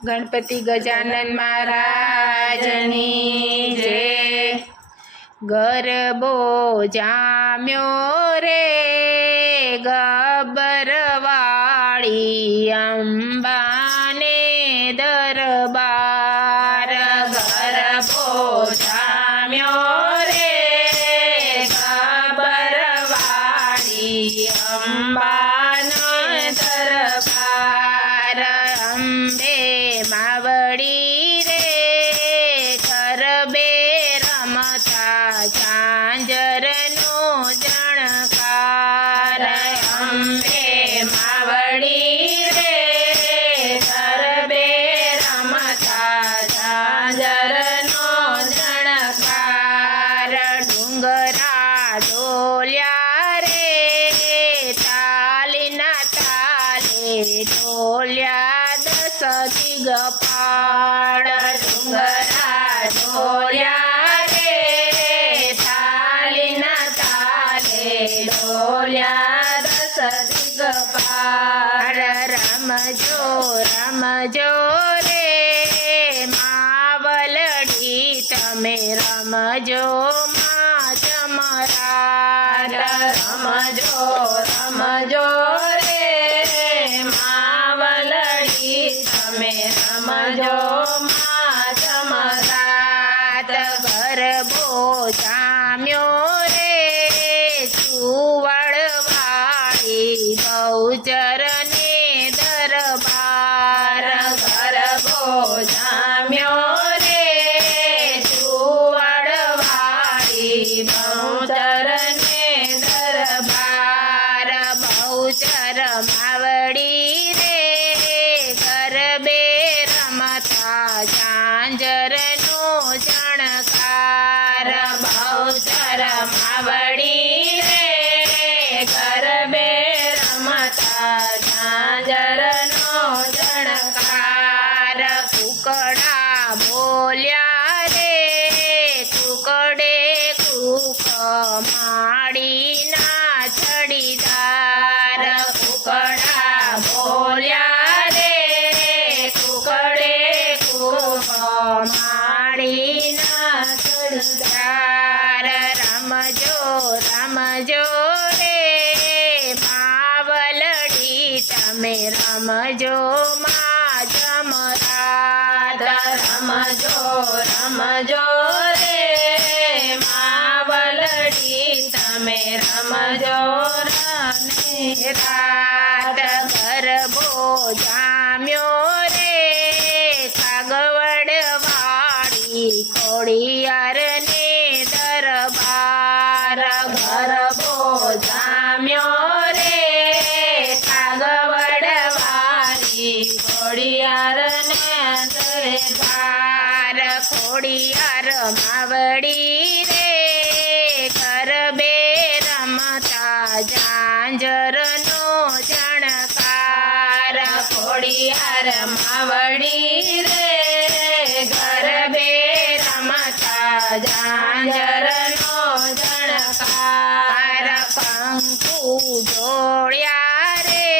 ગણપતિ ગજાનન મહારાજની જય ગરબો જામ્યો રે ગબરવાળી અંબાને ડોલ્યા રે, તાલીના તાલે, ઢોલ્યા દસ દિગપાળ ડુંગરા ઢોલ્યા રે, તાલીના તાલે, ઢોલ્યા દસ દિગપાળ રમજો રમજો રે, માવલડી, તમે રમજો જામ્યો રે ચુવડવાળી બહુચરને દરબાર. ગરબો જામ્યો રે ચુવડવાળી બહુચરને દરબાર. બહુચર அவடே રે માવલડી તમે રમજો મા જમરાત. રમજો રમજો રે માવલડી તમે રમજો રમે રાત માવડી રે ગરબે રમતા ઝાંઝરનો જણકાર ખોડિયાર માવડી રે ગરબે રમતા ઝાંઝરનો જણકાર પંખુ જોડ્યા રે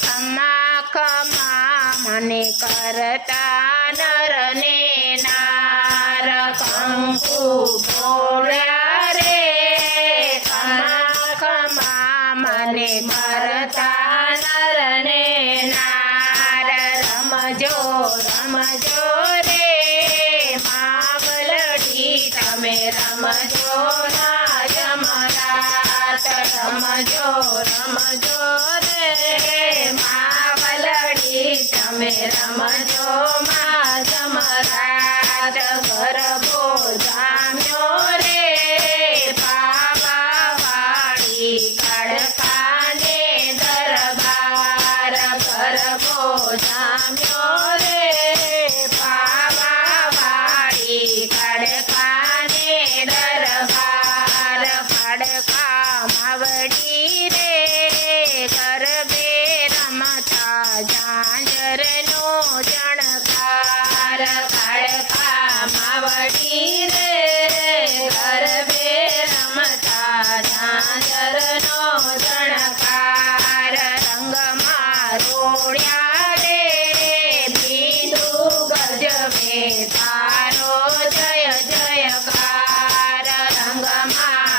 ખમા ખમા મને કરતા નરને મને કરતા નરને નાર રમજો રમજો રે માવલડી તમે રમજો ના જમરાત રમજો રમજો રે માવલડી તમે રમજો Spotify.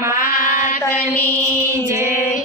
માતની જય.